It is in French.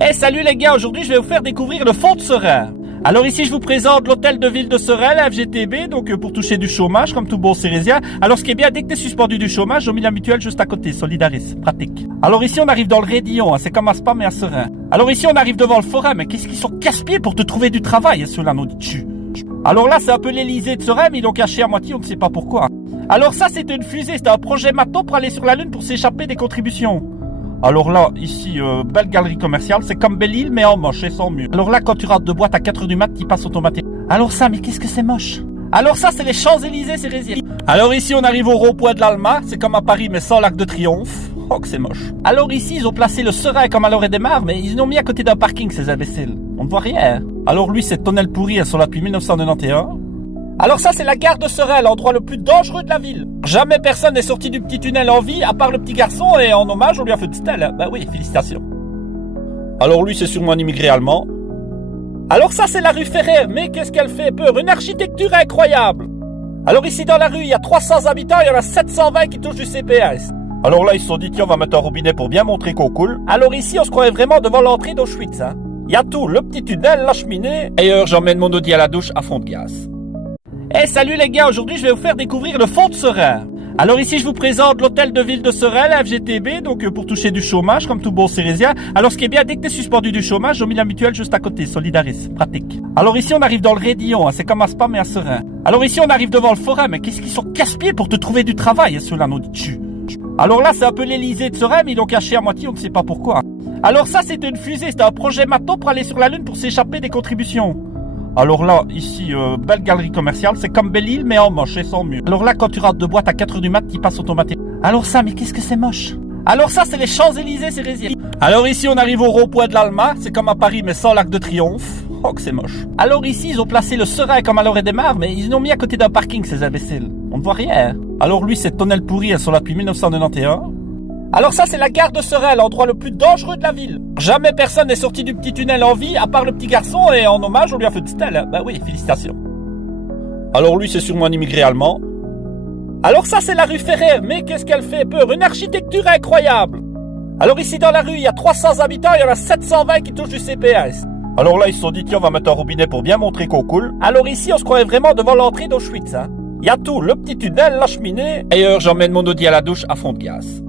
Eh salut les gars, aujourd'hui je vais vous faire découvrir le fond de Seraing. Alors ici je vous présente l'hôtel de ville de Seraing, la FGTB, donc pour toucher du chômage comme tout bon Cérésien. Alors ce qui est bien, dès que tu es suspendu du chômage, ils ont mis la mutuelle juste à côté, Solidaris, pratique. Alors ici on arrive dans le Rédillon, c'est comme à Spa mais à Seraing. Alors ici on arrive devant le forum, mais qu'est-ce qu'ils sont casse-pieds pour te trouver du travail, ceux-là nous dessus. Alors là c'est un peu l'Elysée de Seraing, mais ils l'ont caché à moitié, on ne sait pas pourquoi. Alors ça c'était une fusée, c'était un projet maton pour aller sur la Lune pour s'échapper des contributions. Alors là, ici, belle galerie commerciale, c'est comme Belle-Île, mais en moche et sans mur. Alors là, quand tu rentres de boîte à 4h du mat, tu passes automatiquement. Alors ça, mais qu'est-ce que c'est moche? Alors ça, c'est les Champs-Élysées, c'est Cérésien. Alors ici, on arrive au rond-point de l'Alma, c'est comme à Paris, mais sans l'Arc de Triomphe. Oh, que c'est moche. Alors ici, ils ont placé le Seraing comme à l'Orée des Mares, mais ils l'ont mis à côté d'un parking, ces imbéciles. On ne voit rien. Alors lui, c'est Tonnelle pourri, elles sont là depuis 1991. Alors ça, c'est la gare de Seraing, l'endroit le plus dangereux de la ville. Jamais personne n'est sorti du petit tunnel en vie, à part le petit garçon, et en hommage, on lui a fait du style. Bah oui, félicitations. Alors lui, c'est sûrement un immigré allemand. Alors ça, c'est la rue Ferrer, mais qu'est-ce qu'elle fait peur? Une architecture incroyable. Alors ici, dans la rue, il y a 300 habitants, il y en a 720 qui touchent du CPS. Alors là, ils se sont dit, tiens, on va mettre un robinet pour bien montrer qu'on coule. Alors ici, on se croirait vraiment devant l'entrée d'Auschwitz. Il y a tout, le petit tunnel, la cheminée. D'ailleurs, j'emmène mon Audi à la douche à fond de gaz. Eh salut les gars, aujourd'hui je vais vous faire découvrir le fond de Seraing. Alors ici je vous présente l'hôtel de ville de Seraing, la FGTB, donc pour toucher du chômage comme tout bon Cérésien. Alors ce qui est bien, dès que tu es suspendu du chômage, ils ont mis la mutuelle juste à côté, Solidaris, pratique. Alors ici on arrive dans le Rédillon, c'est comme à Spa mais à Seraing. Alors ici on arrive devant le forum, mais qu'est-ce qu'ils sont casse-pieds pour te trouver du travail, ceux-là nous dessus. Alors là c'est un peu l'Elysée de Seraing, mais ils l'ont caché à moitié, on ne sait pas pourquoi. Alors ça c'était une fusée, c'était un projet maton pour aller sur la Lune pour s'échapper des contributions. Alors là, ici, belle galerie commerciale, c'est comme Belle-Île, mais en moche et sans mur. Alors là, quand tu rentres de boîte à 4h du mat, tu passes automatiquement. Alors ça, mais qu'est-ce que c'est moche? Alors ça, c'est les Champs-Élysées, c'est Cérésien. Alors ici, on arrive au rond-point de l'Alma, c'est comme à Paris, mais sans l'Arc de Triomphe. Oh, que c'est moche. Alors ici, ils ont placé le Seraing comme à l'Orée des Mares, mais ils l'ont mis à côté d'un parking, ces imbéciles. On ne voit rien. Alors lui, c'est Tonnelle pourri, elles sont là depuis 1991. Alors ça, c'est la gare de Seraing, l'endroit le plus dangereux de la ville. Jamais personne n'est sorti du petit tunnel en vie, à part le petit garçon, et en hommage, on lui a fait du style. Bah oui, félicitations. Alors lui, c'est sûrement un immigré allemand. Alors ça, c'est la rue Ferrer, mais qu'est-ce qu'elle fait peur? Une architecture incroyable. Alors ici, dans la rue, il y a 300 habitants, il y en a 720 qui touchent du CPS. Alors là, ils se sont dit, tiens, on va mettre un robinet pour bien montrer qu'on coule. Alors ici, on se croirait vraiment devant l'entrée d'Auschwitz. Il y a tout, le petit tunnel, la cheminée. D'ailleurs, j'emmène mon Audi à la douche à fond de gaz.